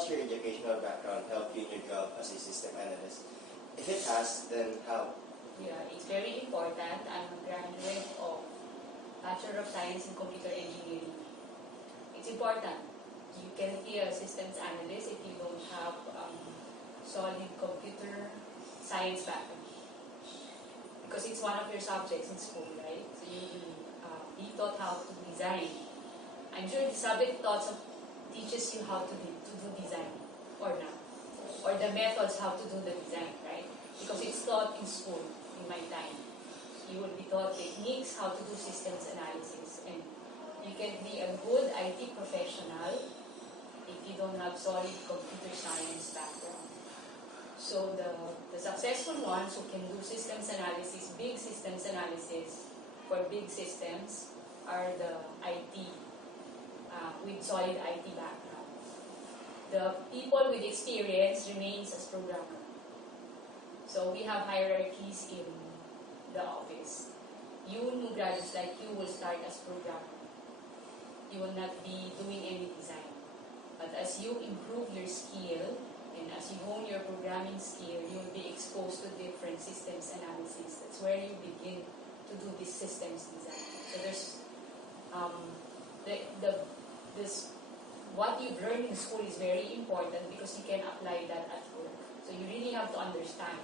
has your educational background helped you in your job as a system analyst? If it has, then how? Yeah, it's very important. I'm a graduate of Bachelor of Science in Computer Engineering. It's important. You can be a systems analyst if you don't have solid computer science background. Because it's one of your subjects in school, right? So you will be taught how to design. I'm sure the subject teaches you how to do design, or not. Or the methods how to do the design, right? Because it's taught in school, in my time. You will be taught techniques, how to do systems analysis. And you can be a good IT professional if you don't have solid computer science background. So the successful ones who can do systems analysis, big systems analysis for big systems are the IT, with solid IT background. The people with experience remains as programmer. So we have hierarchies in the office. You new graduates like you will start as programmer. You will not be doing any design. But as you improve your skill and as you hone your programming skill, you will be exposed to different systems analysis. That's where you begin to do this systems design. So there's what you've learned in school is very important because you can apply that at work. So you really have to understand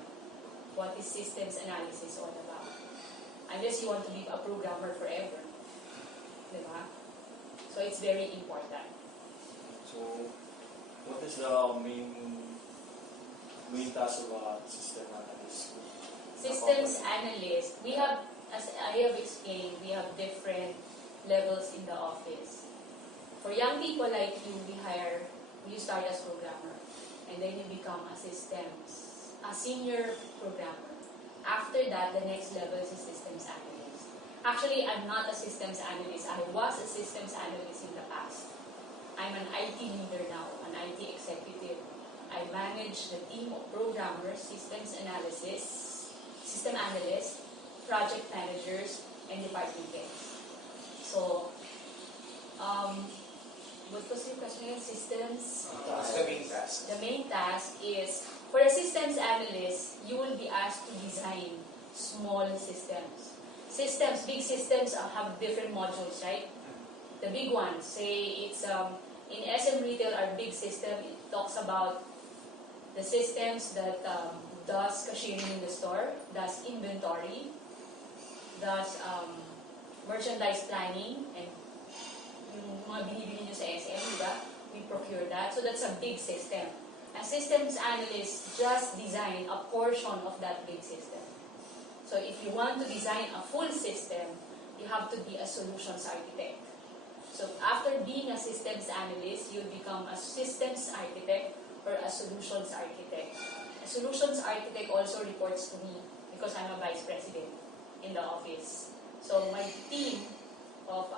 what is systems analysis all about. Unless you want to be a programmer forever. Diba? So it's very important. So what is the main task of a system analyst? Systems analyst, we have, as I have explained, we have different levels in the office. For young people like you start as programmer, and then you become a senior programmer. After that, the next level is a systems analyst. Actually, I'm not a systems analyst. I was a systems analyst in the past. I'm an IT leader now, an IT executive. I manage the team of programmers, system analysts, project managers, and department heads. So, what was your question again? Systems? The main task. The main task is, for a systems analyst, you will be asked to design small systems. Big systems have different modules, right? The big ones, say it's in SM Retail, our big system, it talks about the systems that does cashiering in the store, does inventory, does merchandise planning, and yung mga binibili nyo sa SM, diba? We procure that. So that's a big system. A systems analyst just design a portion of that big system. So if you want to design a full system, you have to be a solutions architect. So after being a systems analyst, you become a systems architect or a solutions architect. A solutions architect also reports to me because I'm a vice president in the office. So my team of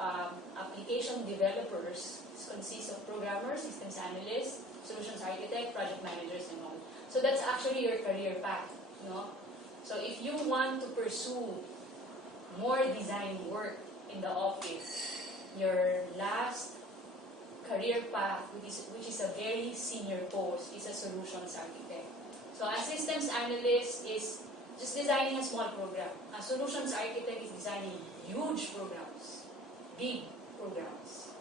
application developers consists of programmers, systems analysts, solutions architect, project managers, and all. So that's actually your career path, no? So if you want to pursue more design work in the office, your last career path, which is a very senior post, is a solutions architect. So a systems analyst is just designing a small program. A solutions architect is designing huge programs, big programs.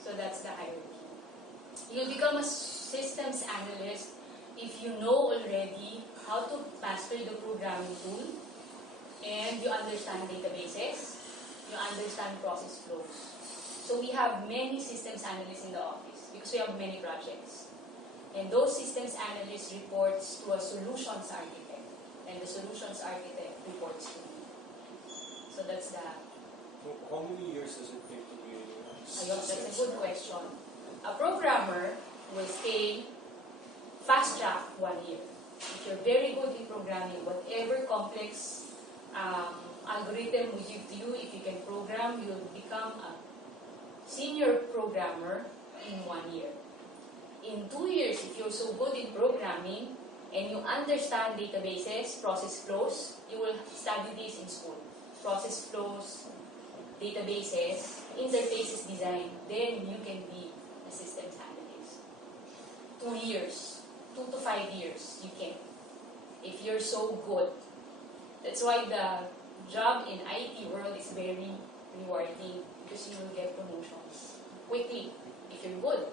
So that's the hierarchy. You become a systems analyst if you know already how to master the programming tool, and you understand databases, you understand process flows. So we have many systems analysts in the office because we have many projects. And those systems analysts reports to a solutions architect, and the solutions architect reports to me. So that's that. How many years does it take to be That's a good question. A programmer will stay fast track 1 year. If you're very good in programming, whatever complex algorithm we give to you, if you can program, you'll become a senior programmer in 1 year. In 2 years, if you're so good in programming and you understand databases, process flows, you will study this in school. Process flows, databases, interfaces design, then you can be a systems analyst. 2 years, 2 to 5 years, you can. If you're so good. That's why the job in IT world is very rewarding because you will get promotions quickly if you're good.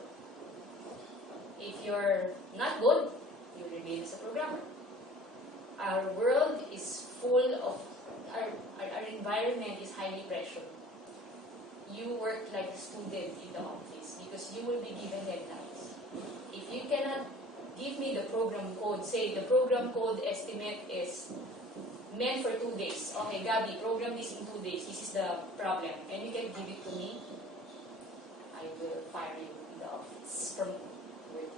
If you're not good, you remain as a programmer. Our world is full of, our environment is highly pressured. You work like a student in the office because you will be given deadlines. If you cannot give me the program code, say the program code estimate is meant for 2 days. Okay, Gabi, program this in 2 days. This is the problem. And you can give it to me, I will fire you in the office from work.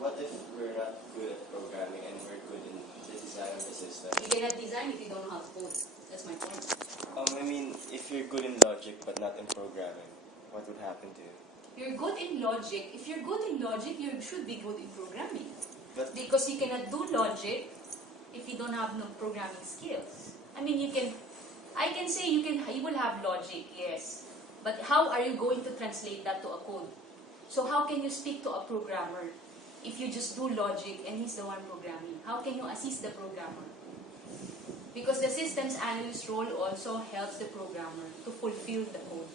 What if we're not good at programming and we're good in the design of the system? You cannot design if you don't know how to code. That's my point. I mean, if you're good in logic but not in programming, what would happen to you? You're good in logic. If you're good in logic, you should be good in programming. But Because you cannot do logic if you don't have no programming skills. I mean, I can say you will have logic, yes. But how are you going to translate that to a code? So how can you speak to a programmer if you just do logic and he's the one programming? How can you assist the programmer? Because the systems analyst role also helps the programmer to fulfill the code.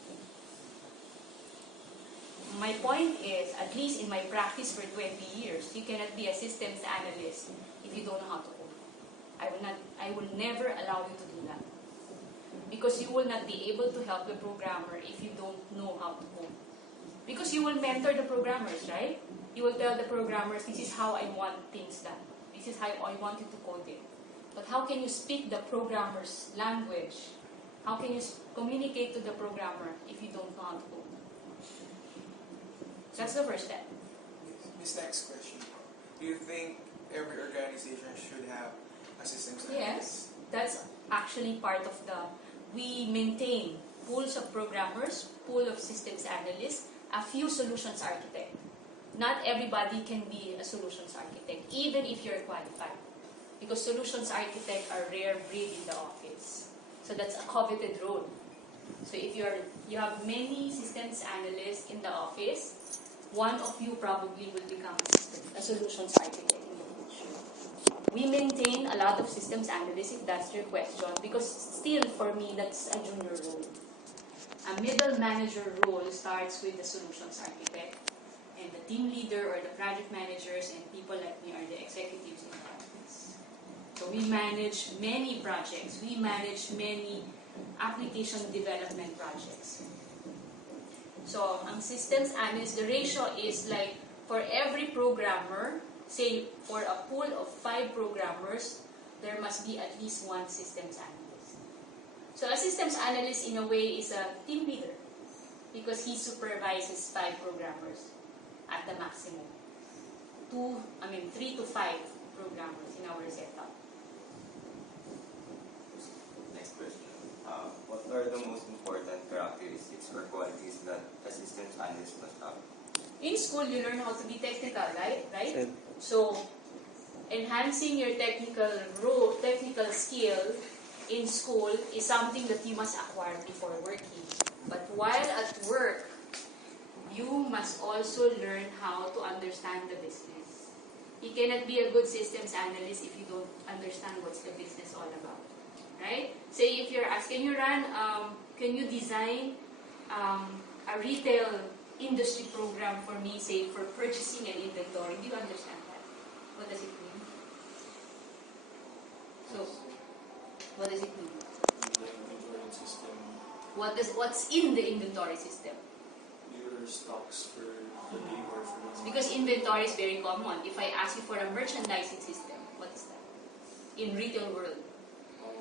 My point is, at least in my practice for 20 years, you cannot be a systems analyst if you don't know how to code. I will never allow you to do that. Because you will not be able to help the programmer if you don't know how to code. Because you will mentor the programmers, right? You will tell the programmers, this is how I want things done. This is how I want you to code it. But how can you speak the programmer's language? How can you communicate to the programmer if you don't know how to code? That's the first step. This next question. Do you think every organization should have a systems analyst? Yes, that's actually part of we maintain pools of programmers, pool of systems analysts, a few solutions architects. Not everybody can be a solutions architect, even if you're qualified. Because solutions architects are rare breed in the office. So that's a coveted role. So if you have many systems analysts in the office, one of you probably will become a solutions architect in the future. We maintain a lot of systems analysts, if that's your question, because still for me that's a junior role. A middle manager role starts with the solutions architect, and the team leader or the project managers and people like me are the executives in the office. So we manage many projects. We manage many application development projects. So, ang systems analyst, the ratio is like for every programmer, say for a pool of 5 programmers, there must be at least one systems analyst. So a systems analyst in a way is a team leader because he supervises 5 programmers at the maximum. 3 to 5 programmers in our setup. Next question. What are the most important characteristics or qualities that a systems analyst must have? In school, you learn how to be technical, right? So, enhancing your technical skill in school is something that you must acquire before working. But while at work, you must also learn how to understand the business. You cannot be a good systems analyst if you don't understand what's the business all about. Right? Say if you're asked, can you design a retail industry program for me, say for purchasing and inventory? Do you understand that? What does it mean? So, what does it mean? The inventory system, What's in the inventory system? your stocks for the day or for the Because inventory is very common. If I ask you for a merchandising system, what is that? In retail world. I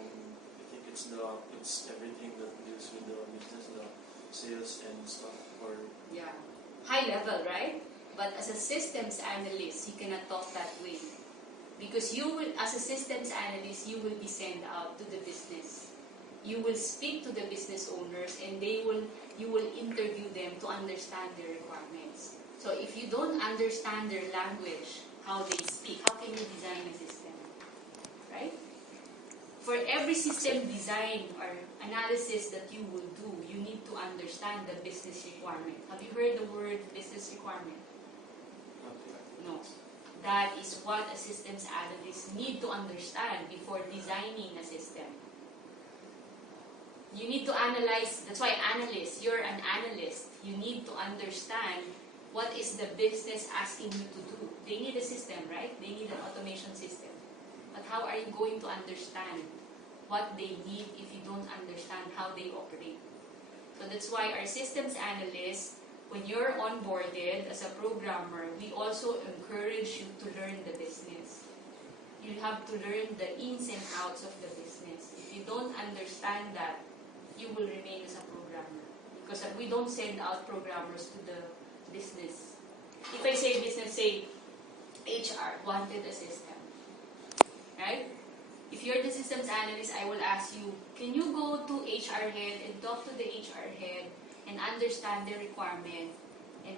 think it's everything that deals with the business, the sales and stuff, or Yeah. High level, right? But as a systems analyst, you cannot talk that way. Because as a systems analyst, you will be sent out to the business. You will speak to the business owners and you will interview them to understand their requirements. So if you don't understand their language, how they speak, how can you design a system? Right? For every system design or analysis that you will do, you need to understand the business requirement. Have you heard the word business requirement? not yet. No. No. That is what a systems analyst need to understand before designing a system. You need to analyze, that's why analyst, you're an analyst. You need to understand what is the business asking you to do. They need a system, right? They need an automation system. But how are you going to understand what they need if you don't understand how they operate? So that's why our systems analysts, when you're onboarded as a programmer, we also encourage you to learn the business. You have to learn the ins and outs of the business. If you don't understand that, you will remain as a programmer. Because we don't send out programmers to the business. If I say business, say HR wanted a system. Right? If you're the systems analyst, I will ask you, can you go to HR head and talk to the HR head and understand the requirement and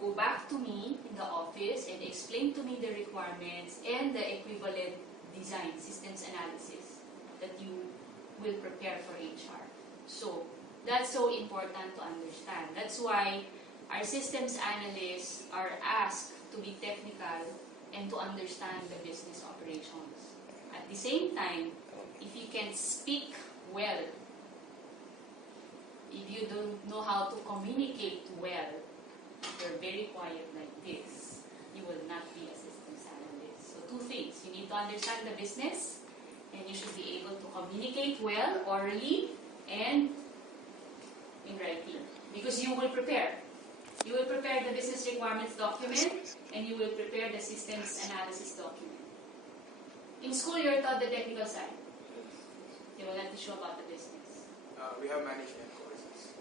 go back to me in the office and explain to me the requirements and the equivalent design systems analysis that you will prepare for HR. So that's so important to understand. That's why our systems analysts are asked to be technical and to understand the business operations. At the same time, if you can speak well, if you don't know how to communicate well, you're very quiet like this, you will not be a systems analyst. So two things, you need to understand the business and you should be able to communicate well, orally and in writing. Because you will prepare. You will prepare the business requirements document and you will prepare the systems analysis document. In school, you're taught the technical side. They will not teach you about the business. We have management courses.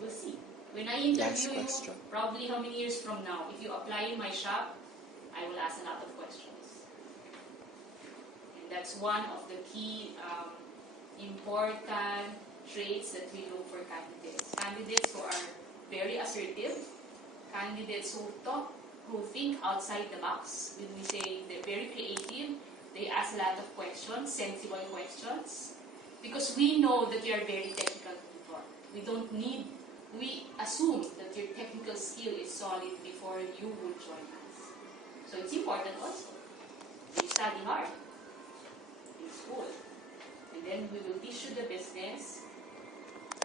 We'll see. When I interview you, probably how many years from now, if you apply in my shop, I will ask a lot of questions. And that's one of the key important traits that we look for candidates. Candidates who are very assertive, candidates who talk, who think outside the box. When we say they're very creative, they ask a lot of questions, sensible questions, because we know that you are very technical people. We assume that your technical skill is solid before you will join us. So it's important also. You study hard in school, and then we will teach you the business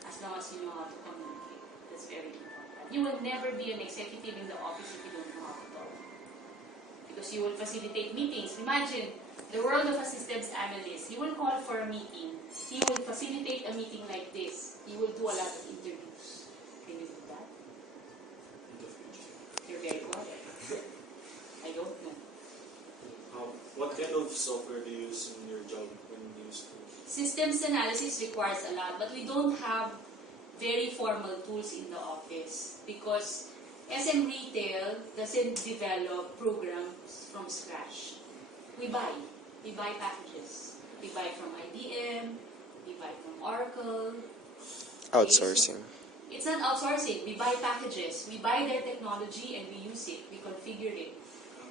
as long as you know how to communicate. That's very important. You will never be an executive in the office if you don't know how to talk. Because you will facilitate meetings. Imagine the world of a systems analyst. You will call for a meeting. He will facilitate a meeting like this. He will do a lot of interviews. Can you do that? You're very quiet. I don't know. What kind of software do you use in your job when you use to? Systems analysis requires a lot, but we don't have very formal tools in the office because SM Retail doesn't develop programs from scratch. We buy packages. We buy from IBM, we buy from Oracle. Outsourcing. It's not outsourcing. We buy packages. We buy their technology and we use it. We configure it.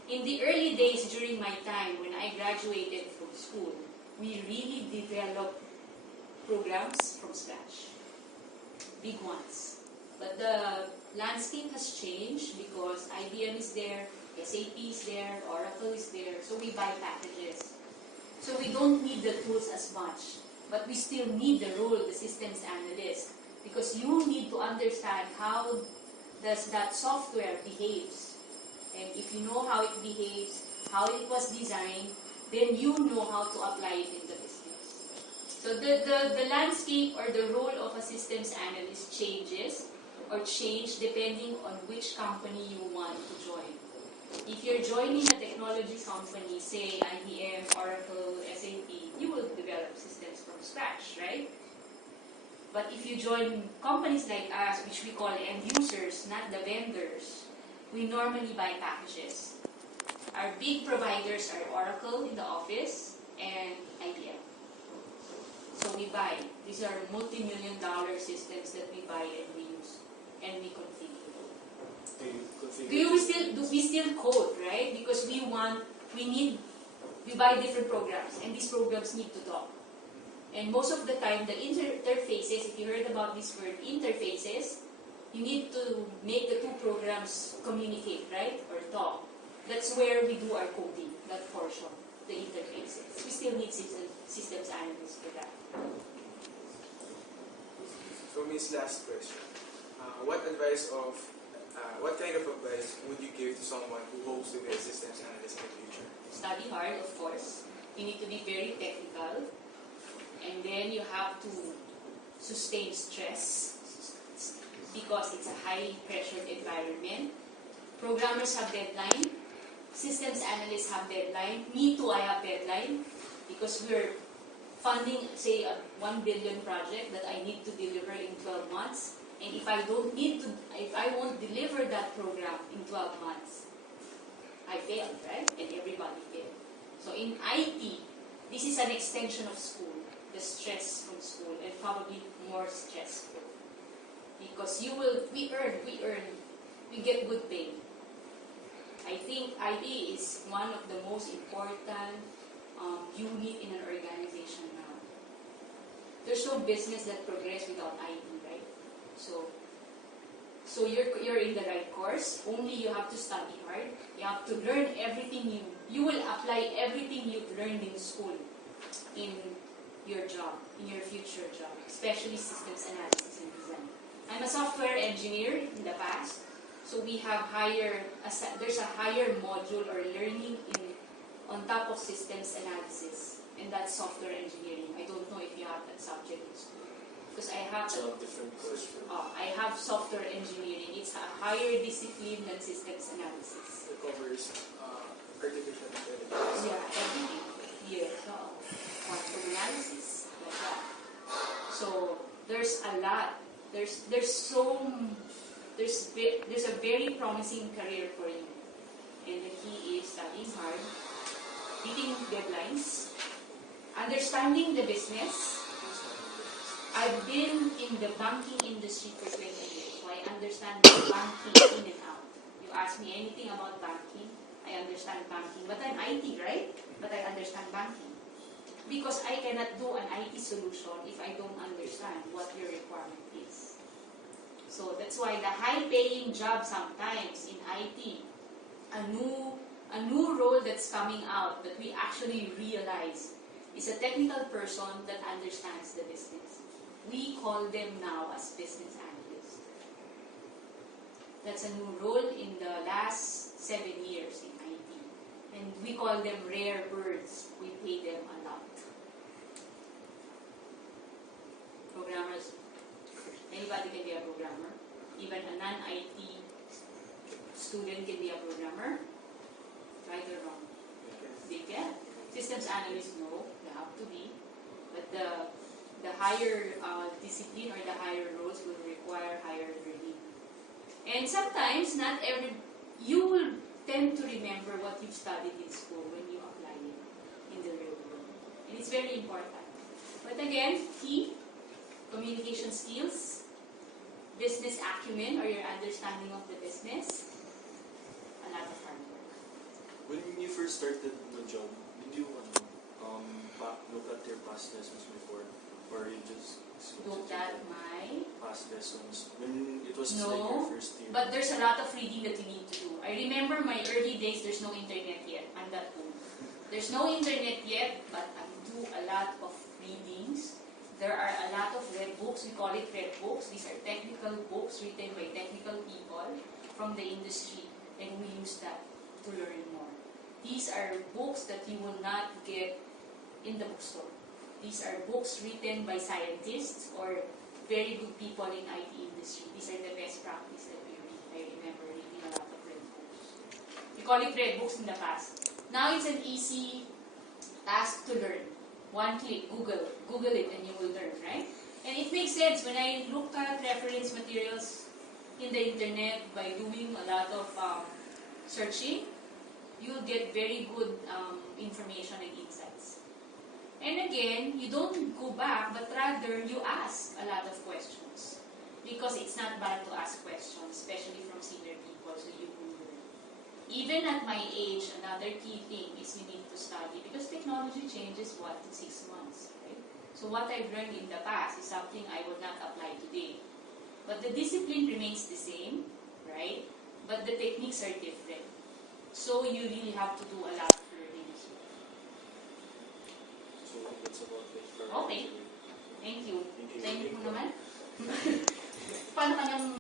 In the early days during my time when I graduated from school, we really developed programs from scratch. Big ones. But the landscape has changed because IBM is there, SAP is there, Oracle is there, so we buy packages. So we don't need the tools as much, but we still need the role of the systems analyst because you need to understand how does that software behaves. And if you know how it behaves, how it was designed, then you know how to apply it in the business. So the landscape or the role of a systems analyst changes or change depending on which company you want to join. If you're joining a technology company, say IBM, Oracle, SAP, you will develop systems from scratch, right? But if you join companies like us, which we call end users, not the vendors, we normally buy packages. Our big providers are Oracle in the office and IBM. So we buy. These are multi-million-dollar systems that we buy and we use and we configure. We still code, right? Because we buy different programs and these programs need to talk. And most of the time, the interfaces, if you heard about this word, interfaces, you need to make the two programs communicate, right? Or talk. That's where we do our coding, that portion, the interfaces. We still need systems analysts for that. So, Miss, last question. What kind of advice would you give to someone who hopes to be a systems analyst in the future? Study hard, of course. You need to be very technical. And then you have to sustain stress because it's a high-pressured environment. Programmers have deadline. Systems analysts have deadline. Me too, I have deadline because we're funding, say, a 1 billion project that I need to deliver in 12 months. And if I won't deliver that program in 12 months, I failed, right? And everybody failed. So in IT, this is an extension of school, the stress from school, and probably more stressful. Because we get good pay. I think IT is one of the most important unit in an organization now. There's no business that progress without IT, right? So you're in the right course. Only you have to study hard. You have to learn everything you will apply everything you've learned in school in your job, in your future job, especially systems analysis and design. I'm a software engineer in the past, so we have there's a higher module or learning on top of systems analysis, and that's software engineering. I don't know if you have that subject in school. Because I have different course. I have software engineering. It's a higher discipline than systems analysis. It covers artificial intelligence. Yeah, everything. Yeah, quantum analysis, like that. So there's a lot. There's a very promising career for you, and the key is studying hard, beating deadlines, understanding the business. I've been in the banking industry for 20 years, so I understand banking in and out. You ask me anything about banking, I understand banking. But I'm IT, right? But I understand banking. Because I cannot do an IT solution if I don't understand what your requirement is. So that's why the high-paying job sometimes in IT, a new role that's coming out that we actually realize is a technical person that understands the business. We call them now as business analysts. That's a new role in the last 7 years in IT. And we call them rare birds. We pay them a lot. Programmers, anybody can be a programmer. Even a non-IT student can be a programmer. Right or wrong? They can. Systems analysts, no, they have to be. But the higher discipline or the higher roles will require higher learning. And sometimes, you will tend to remember what you've studied in school when you apply it in the real world. And it's very important. But again, key, communication skills, business acumen or your understanding of the business, a lot of hard work. When you first started the job, did you look at your past lessons before? Or you just Looked at my past lessons when it was No, like your first year? but there's a lot of reading that you need to do. I remember my early days, there's no internet yet. I'm that old. There's no internet yet, but I do a lot of readings. There are a lot of red books. We call it red books. These are technical books written by technical people from the industry, and we use that to learn more. These are books that you will not get in the bookstore. These are books written by scientists or very good people in IT industry. These are the best practice that we read. I remember reading a lot of red books. We call it red books in the past. Now it's an easy task to learn. One click, Google it and you will learn, right? And it makes sense when I look at reference materials in the internet by doing a lot of searching, you'll get very good information and insights. And again, you don't go back, but rather you ask a lot of questions. Because it's not bad to ask questions, especially from senior people, so you will learn. Even at my age, another key thing is you need to study, because technology changes, in 6 months, right? So what I've learned in the past is something I will not apply today. but the discipline remains the same, right? But the techniques are different. So you really have to do a lot of learning as well. So that's about it. Okay. Thank you. Thank you. Thank you naman. Paano kanyang